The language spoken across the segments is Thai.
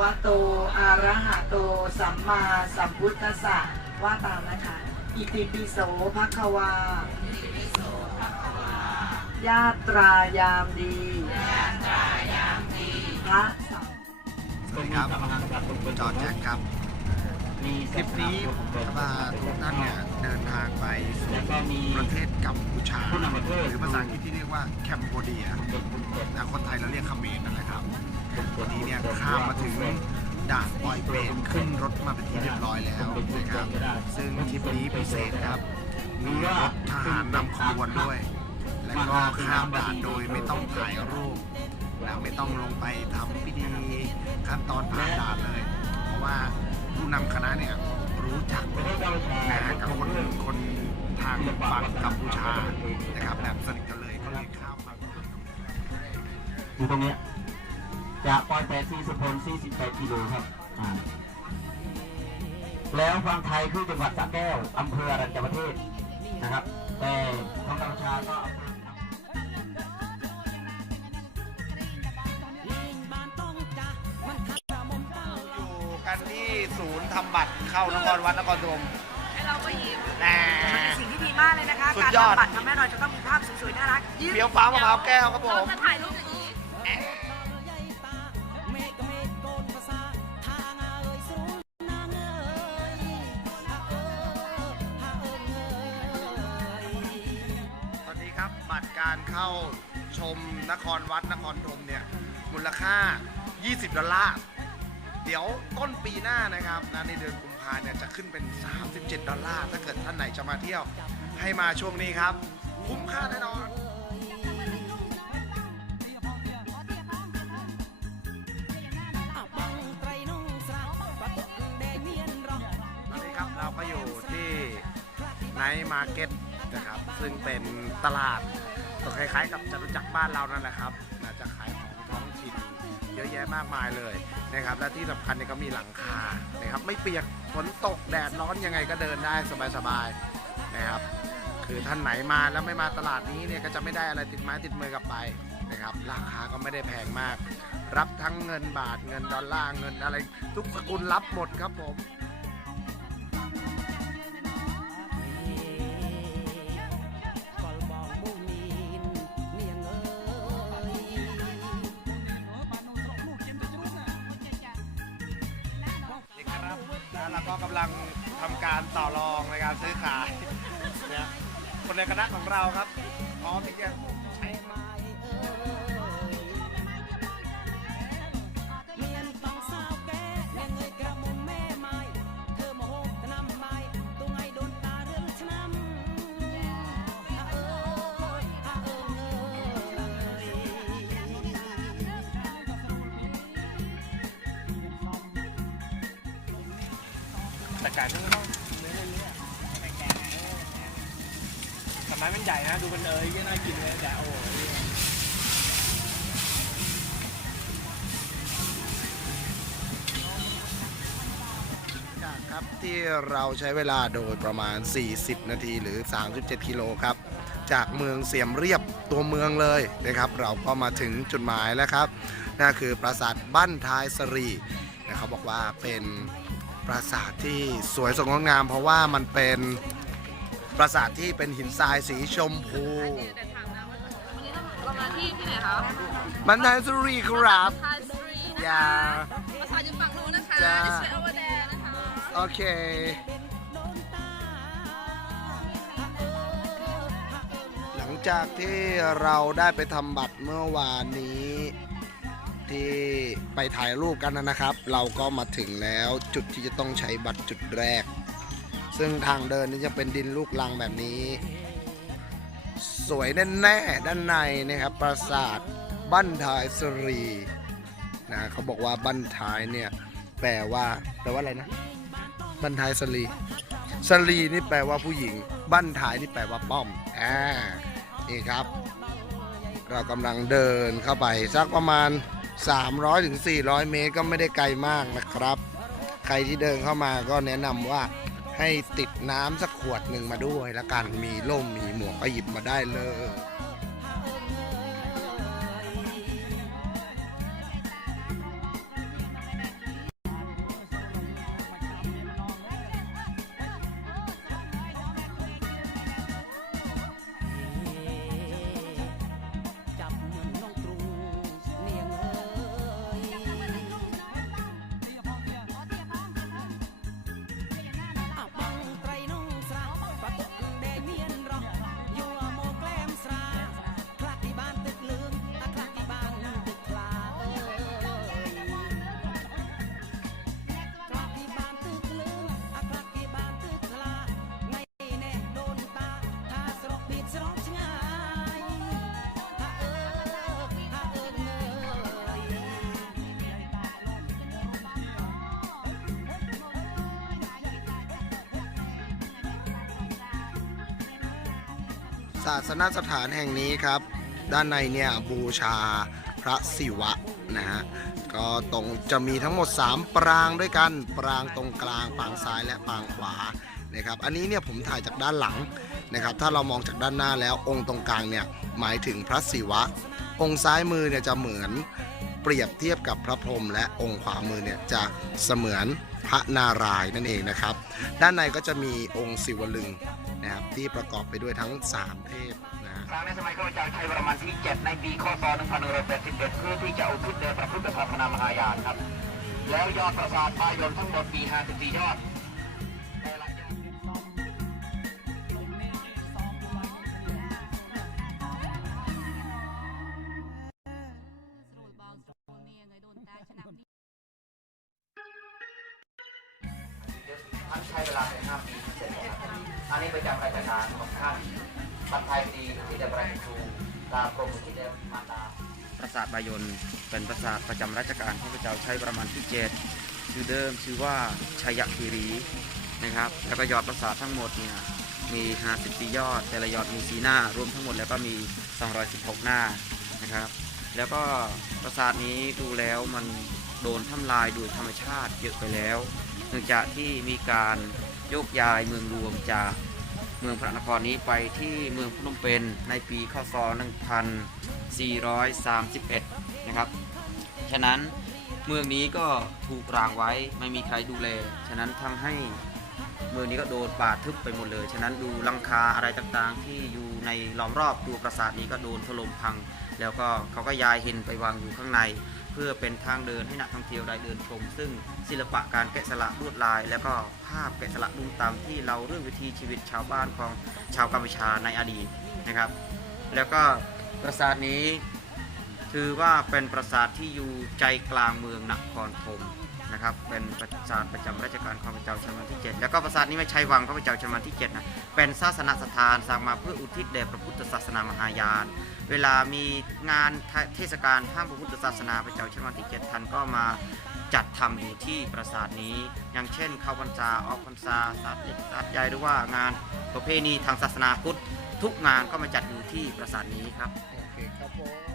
วะโตอะระหะโต สัมมาสัมพุทธัสสะว่าตามนะคะ อิติปิโสภะคะวา ญาตรายามดีพระสังสวัสดีครับจอร์จแจ็คครับคลิปนี้ผมจะพาทุกท่านเนี่ยเดินทางไปสู่ประเทศกัมพูชา หรือภาษาอังกฤษที่เรียกว่าแคมโบเดียนะคนไทยเราเรียกเขมรนั่นแหละครับ วันนี้เนี่ยข้ามมาถึงด่านปอยเปรตขึ้นรถมาเป็นที่เรียบร้อยแล้วนะครับ ซึ่งทริปนี้พิเศษครับ มีรถทหารนำขบวนด้วย และก็ข้ามด่านโดยไม่ต้องถ่ายรูปนะไม่ต้องลงไปทำพิธีขั้นตอนผ่านด่านเลย เพราะว่าผู้นำคณะเนี่ยรู้จักนะกับคนคนทางฝั่งกัมพูชานะครับแบบสนิทกันเลยก็เลยข้ามมาอยู่ตรงนี้ จากปอยแปดสี่สิบพล48กิโลครับอ่าแล้วฝั่งไทยคือจังหวัดสระแก้วอำเภออรัญญประเทศนะครับ แต่ของกัมพูชาก็อำเภออยู่กันที่ศูนย์ทำบัตรเข้านครวัดนครธมให้เราก็ยิ้มแน่มันเป็นสิ่งที่ดีมากเลยนะคะสุดการยอดทำบัตรทำให้เราจะต้องมีภาพสวยๆ น่ารักยิ้มเฟี้ยวฟ้าวมะพร้าวแก้วครับผเรามจะถ่ายรูปอย่าง บัตรการเข้าชมนครวัดนครธมเนี่ยมูลค่า 20 ดอลลาร์ เดี๋ยวต้นปีหน้านะครับนะในเดือนกุมภาเนี่ยจะขึ้นเป็น 37 ดอลลาร์ ถ้าเกิดท่านไหนจะมาเที่ยวให้มาช่วงนี้ครับ คุ้มค่าแน่นอนตอนนี้ครับเราก็อยู่ที่ไนท์มาร์เก็ตนะครับ ซึ่งเป็นตลาด ก็คล้ายๆ กับจตุจักรบ้านเรานั่นแหละครับนะจะขายของท้องถิ่นเยอะแยะมากมายเลยนะครับ และที่สำคัญเนี่ยก็มีหลังคานะครับไม่เปียกฝนตกแดดร้อนยังไงก็เดินได้สบายๆนะครับ คือท่านไหนมาแล้วไม่มาตลาดนี้เนี่ยก็จะไม่ได้อะไรติดไม้ติดมือกลับไปนะครับ ราคาก็ไม่ได้แพงมาก รับทั้งเงินบาทเงินดอลลาร์เงินอะไร ทุกสกุลรับหมดครับผม แล้วเราก็กำลังทำการต่อรองในการซื้อขายเนี่ยคนในคณะของเราครับพร้อมที่จะ แต่ไก่ต้องต้องเนื้อเนื้อแต่ไม้มันใหญ่นะ ดูมันเอ้ยยังน่ากินเลยแต่โอ้ยจากครับที่เราใช้เวลาโดยประมาณ 40 นาทีหรือ 37 กิโลครับ จากเมืองเสียมเรียบตัวเมืองเลยนะครับ เราก็มาถึงจุดหมายแล้วครับนั่นคือปราสาทบ้านท้ายสรีนะเขาบอกว่าเป็น ปราสาทที่สวยสดงดงาม เพราะว่ามันเป็นปราสาทที่เป็นหินทรายสีชมพูแต่ถามนะว่าวันนี้เรามาที่ที่ไหนคะบ้านท้ายสรีครับทายสตรีนะอย่าคะภาษาอยู่ฝั่งนู้นนะคะจ้า It's right over there นะคะโอเค หลังจากที่เราได้ไปทำบัตรเมื่อวานนี้ ที่ไปถ่ายรูปกันนะครับ เราก็มาถึงแล้วจุดที่จะต้องใช้บัตรจุดแรก ซึ่งทางเดินนี่จะเป็นดินลูกลังแบบนี้ สวยแน่ๆด้านในนะครับปราสาทบั้นทายสรีนะเขาบอกว่าบั้นท้ายเนี่ยแปลว่าแปลว่าอะไรนะบั้นท้ายสลีสลีนี่แปลว่าผู้หญิง บั้นท้ายนี่แปลว่าป้อมอ่านี่ครับ เรากำลังเดินเข้าไปสักประมาณ 300ถึง400 เมตรก็ไม่ได้ไกลมากนะครับ ใครที่เดินเข้ามาก็แนะนำว่าให้ติดน้ำสักขวดหนึ่งมาด้วยละกันมีร่มมีหมวกก็หยิบมาได้เลย ศาสนสถานแห่งนี้ครับ ด้านในเนี่ยบูชาพระศิวะนะฮะก็ตรงจะมีทั้งหมด 3 ปรางด้วยกัน ปรางตรงกลาง ปรางซ้ายและปรางขวานะครับอันนี้เนี่ยผมถ่ายจากด้านหลังนะครับถ้าเรามองจากด้านหน้าแล้วองค์ตรงกลางเนี่ยหมายถึงพระศิวะ องค์ซ้ายมือเนี่ยจะเหมือน เปรียบเทียบกับพระพรหมและองค์ขวามือเนี่ยจะเสมือนพระนารายณ์นั่นเองนะครับ ด้านในก็จะมีองค์ศิวลึงนะครับที่ประกอบไปด้วยทั้ง 3 เทพนะครั้งในสมัยข้าพเจ้าใช้ปรมาณที่ 7 ในปีคศ1181เพื่อที่จะอุทิศแด่พระพุทธศาสนามหายานครับ แล้วยอดปราสาทปายนทั้งหมดมี 54 ยอด ท่านใช้เวลาใน5ปีเสร็จแล้วอันนี้ประจำราชการของท่านบัตไทยดีที่ได้ประชูตามกรมที่ได้มาตาปราสาทบายนเป็นปราสาทประจำราชการข้าพระเจ้าใช้ประมาณที่เจ็ดชื่อเดิมชื่อว่าชัยคีรีนะครับ แล้วก็ยอดปราสาททั้งหมดเนี่ยมี54ยอด แต่ละยอดมีสีหน้ารวมทั้งหมดแล้วก็มี 216 หน้านะครับ แล้วก็ปราสาทนี้ดูแล้วมันโดนทำลายโดยธรรมชาติเยอะไปแล้ว เนื่องจากที่มีการโยกย้ายเมืองรวมจากเมืองพระนครนี้ไปที่เมืองพนมเปญในปีคศ1431 นะครับ ฉะนั้นเมืองนี้ก็ถูกรางไว้ไม่มีใครดูแล ฉะนั้นทำให้เมืองนี้ก็โดนป่าทึบไปหมดเลย ฉะนั้นดูลังคาอะไรต่างๆ ที่อยู่ในล้อมรอบตัวปราสาทนี้ก็โดนถล่มพัง แล้วก็เขาก็ย้ายหินไปวางอยู่ข้างในเพื่อเป็นทางเดินให้นักท่องเที่ยวได้เดินชม ซึ่งศิลปะการแกะสลักลวดลาย และก็ภาพแกะสลักดุมตามที่เราเรื่องวิถีชีวิตชาวบ้านของชาวกัมพูชาในอดีตนะครับ แล้วก็ปราสาทนี้ถือว่าเป็นปราสาทที่อยู่ใจกลางเมืองนครธม นะครับเป็นปราสาทประจำราชการของพระเจ้าชัยมันที่ 7 แล้วก็ปราสาทนี้ไม่ใช่วังของพระเจ้าชัยมันที่7นะเป็นศาสนสถานสร้างมาเพื่ออุทิศแด่พระพุทธศาสนามหายาน เวลามีงานเทศกาลทางพระพุทธศาสนาพระเจ้าชัยมันที่7ท่านก็มาจัดทำอยู่ที่ปราสาทนี้ อย่างเช่น เข้าพรรษาออกพรรษาศาสตร์เล็กศาสตร์ใหญ่หรือว่างานประเพณีทางศาสนาพุทธทุกงานก็มาจัดอยู่ที่ปราสาทนี้ครับโอเคครับผม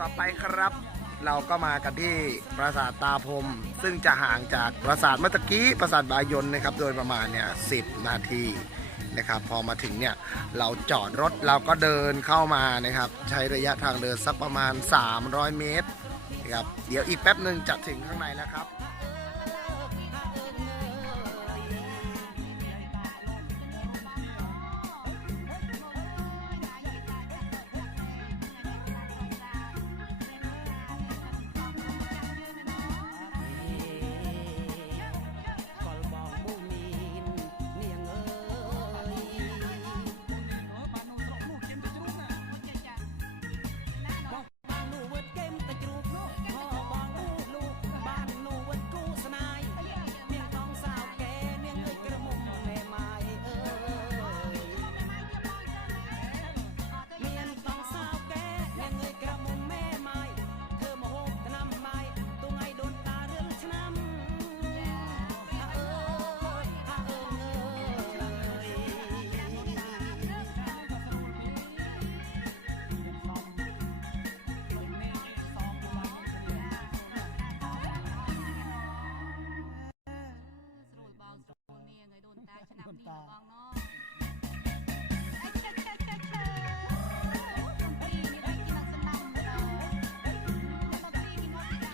ต่อไปครับ เราก็มากันที่ปราสาทตาพรมซึ่งจะห่างจากปราสาทเมื่อกี้ปราสาทบายนนะครับ โดยประมาณเนี่ยสินาทีนะครับพอมาถึงเนี่ยเราจอดรถเราก็เดินเข้ามานะครับ ใช้ระยะทางเดินสักประมาณ 300 เมตรนะครับเดี๋ยวอีกแป๊บหนึ่งจะถึงข้างในแล้วครับ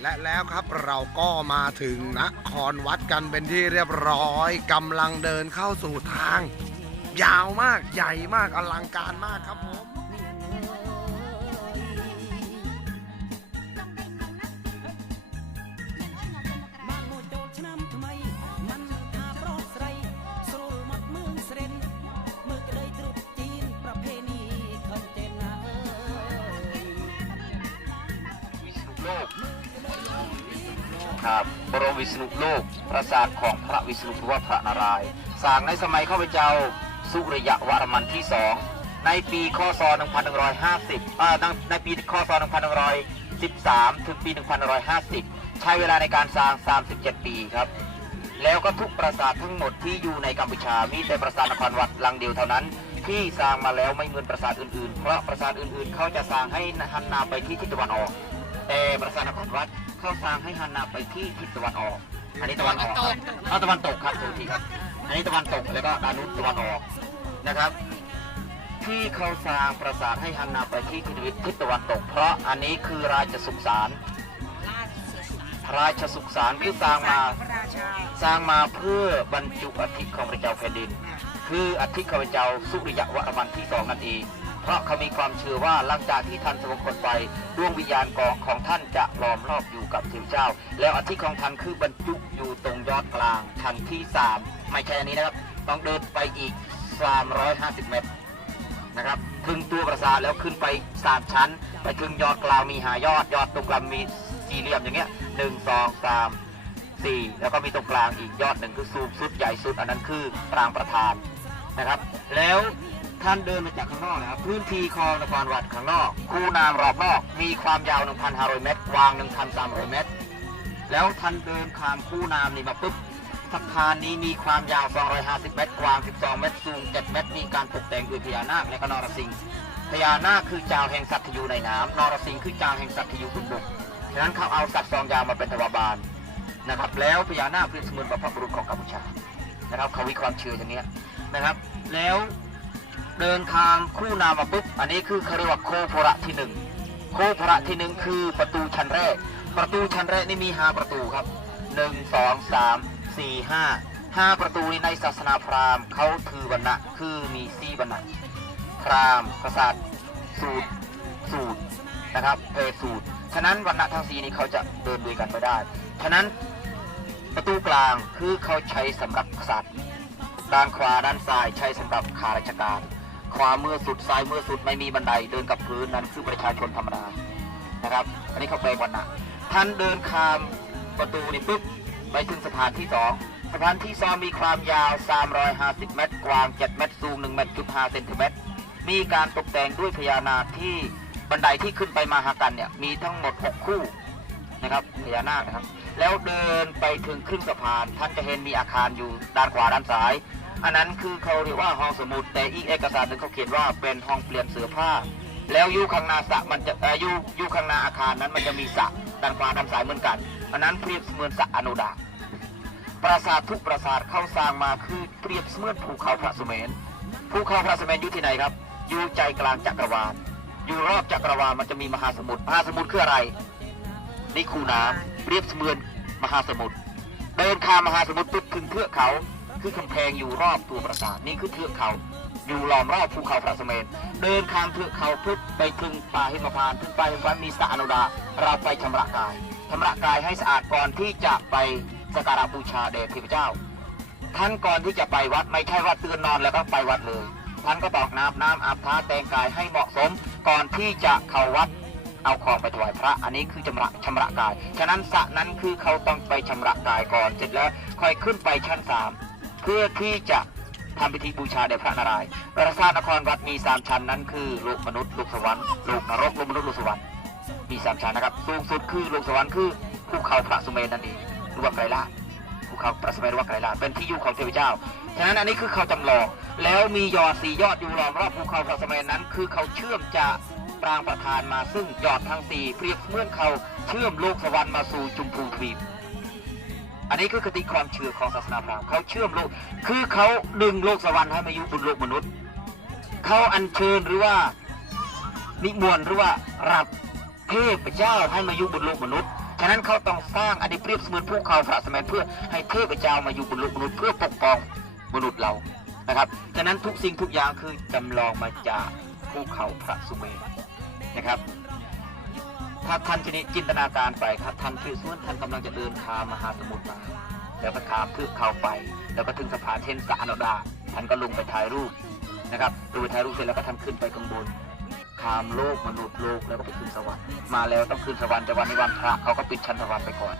และแล้วครับเราก็มาถึงนครวัดกันเป็นที่เรียบร้อยกำลังเดินเข้าสู่ทาง ยาวมากใหญ่มากอลังการมากครับผม ครับบรมวิษณุโลกปราสาทของพระวิษณุหรือว่าพระนารายณ์สร้างในสมัยข้าพเจ้าสุริยวรมันที่สองในปีคศ1150อ่าในปีคศ1113 ถึงปี 1150 ใช้เวลาในการสร้าง 37 ปีครับ แล้วก็ทุกปราสาททั้งหมดที่อยู่ในกัมพูชา มีแต่ปราสาทนครวัดลังเดียวเท่านั้น ที่สร้างมาแล้วไม่เหมือนปราสาทอื่นๆ เพราะปราสาทอื่นๆ เขาจะสร้างให้หันหนาไปที่ทิศตะวันออก แต่ปราสาทนครวัด เขาสร้างให้หันหนาไปที่ทิศตะวันออก อันนี้ตะวันออกครับเอาตะวันตกครับทุกทีครับ อันนี้ตะวันตกแล้วก็ด้านนู้นตะวันออกนะครับ ที่เขาสร้างปราสาทให้หันหนาไปที่ทิศตะวันตก เพราะอันนี้คือราชสุสานราชสุสานที่สร้างมาพระราชาสร้างมาเพื่อบรรจุอัฐิของพระเจ้าแผ่นดิน คืออัฐิของพระเจ้าสุริยวรมันที่สองนั่นเอง เพราะเขามีความเชื่อว่าหลังจากที่ท่านสวรรคตไปดวงวิญญาณกองของท่านจะล้อมรอบอยู่กับเทพเจ้า แล้วอัฐิของท่านคือบรรจุอยู่ตรงยอดกลางชั้นที่สามไม่ใช่อันนี้นะครับ ต้องเดินไปอีก 350 เมตรนะครับถึงตัวปราสาทแล้วขึ้นไปสามชั้น ไปถึงยอดกลางมีหายอดยอดตรงกลางมีสี่เหลี่ยมอย่างเงี้ยหนึ่งสองสามสี่แล้วก็มีตรงกลางอีกยอดหนึ่งคือสูงสุดใหญ่สุดอันนั้นคือปรางประธานนะครับ แล้ว ท่านเดินมาจากข้างนอกนะครับ พื้นที่คลองนครวัดข้างนอก คูน้ำรอบนอก มีความยาว 1,500 เมตรกว้าง 1,300 เมตร แล้วท่านเดินข้ามคูน้ำนี่มาปุ๊บสะพานนี้มีความยาว 250 เมตร กว้าง 12 เมตร สูง 7 เมตร มีการตกแต่งด้วยพญานาคและก็นรสิงห์ พญานาคคือเจ้าแห่งสัตว์ที่อยู่ในน้ำนรสิงห์คือเจ้าแห่งสัตว์ที่อยู่บนบก ฉะนั้นเขาเอาสัตว์สองอย่างมาเป็นทวารบาลนะครับ แล้วพญานาคเป็นเสมือนบรรพบุรุษของกัมพูชา นะครับ เขามีความเชื่ออย่างเนี้ยนะครับ แล้ว เดินทางคู่นามาปุ๊บอันนี้คือเขาเรียกว่าโคพระที่หนึ่งโคพระที่หนึ่งคือประตูชั้นแรก ประตูชั้นแรกนี่มีห้าประตูครับหนึ่งสองสามสี่ห้าห้าประตูนี้ในศาสนาพราหมณ์เขาถือวรรณะคือมีสี่วรรณะพราหมณ์กษัตริย์ สูตร สูตรนะครับเพศสูตรฉะนั้นวรรณะทั้งสี่นี้เขาจะเดินด้วยกันไม่ได้ ฉะนั้นประตูกลางคือเขาใช้สำหรับกษัตริย์ด้านขวาด้านซ้ายใช้สำหรับข้าราชการ ขวามือสุดซ้ายมือสุดไม่มีบันไดเดินกับพื้นนั้นคือประชาชนธรรมดานะครับ อันนี้เขาแปลวันนะท่านเดินข้ามประตูนี่ปุ๊บไปถึงสถานที่สองสถานที่สองมีความยาว 350 เมตร กว้าง 7 เมตร สูง 1 เมตรจุด5เซนติเมตร มีการตกแต่งด้วยพญานาคที่บันไดที่ขึ้นไปมาหากันเนี่ยมีทั้งหมด 6 คู่นะครับพญานาคนะครับ แล้วเดินไปถึงครึ่งสะพานท่านจะเห็นมีอาคารอยู่ด้านขวาด้านซ้าย อันนั้นคือเขาเรียกว่าห้องสมุด แต่อีกเอกสารหนึ่งเขาเขียนว่าเป็นห้องเปลี่ยนเสื้อผ้า แล้วอยู่ข้างหน้าสระมันจะอ่ออยู่อยู่ข้างหน้าอาคารนั้นมันจะมีสระด้านขวาด้านซ้ายเหมือนกันอันนั้นเปรียบเสมือนสระอนุดาปราสาททุกปราสาทเข้าสร้างมาคือเปรียบเสมือนภูเขาพระสุเมนภูเขาพระสุเมนอยู่ที่ไหนครับ อยู่ใจกลางจักรวาล อยู่รอบจักรวาลมันจะมีมหาสมุทรมหาสมุทรคืออะไรนี่คูน้ำเปรียบเสมือนมหาสมุทรเดินข้ามมหาสมุทรปุ๊บถึงเทือกเขา คือกำแพงอยู่รอบตัวปราสาทนี่คือเทือกเขา อยู่ล้อมรอบภูเขาพระสเมนเดินข้ามเทือกเขาปุ๊บไปถึงป่าหิมพานต์ถึงป่าหิมพานต์มีสระอนุดา เราไปชำระกายชำระกายให้สะอาดก่อนที่จะไปสักการะบูชาแด่เทพเจ้า ท่านก่อนที่จะไปวัดไม่ใช่ว่าตื่นนอนแล้วก็ไปวัดเลย ท่านก็ตอกน้ำน้ำอาบท้าแต่งกายให้เหมาะสมก่อนที่จะเข้าวัดเอาของไปถวายพระ อันนี้คือชำระชำระกาย ฉะนั้นสระนั้นคือเขาต้องไปชำระกายก่อน เสร็จแล้วค่อยขึ้นไปชั้นสาม เพื่อที่จะทำพิธีบูชาแด่พระนารายณ์ปราสาทนครวัดมีสามชั้นนั้นคือโลกมนุษย์โลกสวรรค์โลกนรกโลกมนุษย์โลกสวรรค์มีสามชั้นนะครับสูงสุดคือโลกสวรรค์คือภูเขาพระสุเมนนั่นเองหรือว่าไกรลาภภูเขาพระสมัยว่าไกรลาภเป็นที่อยู่ของเทพเจ้าฉะนั้นอันนี้คือเขาจำลองแล้วมียอดสี่ยอดอยู่ล้อมรอบภูเขาพระสมัยนั้น คือเขาเชื่อมจากปรางประธานมาซึ่งยอดทั้งสี่เปรียบเมือนเขาเชื่อมโลกสวรรค์มาสู่จุมพูทวีป อันนี้คือคติความเชื่อของศาสนาพราหมณ์เขาเชื่อมโลก คือเขาดึงโลกสวรรค์ให้มาอยู่บนโลกมนุษย์ เขาอัญเชิญหรือว่านิมนต์หรือว่ารับเทพเจ้าให้มาอยู่บนโลกมนุษย์ ฉะนั้นเขาต้องสร้างอันนี้เปรียบเสมือนภูเขาพระสมัยเพื่อให้เทพเจ้ามาอยู่บนโลกมนุษย์เพื่อปกป้องมนุษย์เรา นะครับ ฉะนั้นทุกสิ่งทุกอย่างคือจำลองมาจากภูเขาพระสุเมรุนะครับ ถ้าท่านจินตนาการไปครับท่านคือส่วนท่านกำลังจะเดินขามมหาสมุทรมาแล้วก็ข้ามเทือเขาไป แล้วก็ถึงสะพานเทนสะอโนดาท่านก็ลงไปถ่ายรูปนะครับดูไปถ่ายรูปเสร็จแล้วก็ท่านขึ้นไปข้างบนข้ามโลกมนุษย์โลกแล้วก็ไปขึ้นสวรรค์มาแล้วต้องขึ้นสวรรค์แต่วันนี้วันพระเขาก็ปิดชั้นสวรรค์ไปก่อน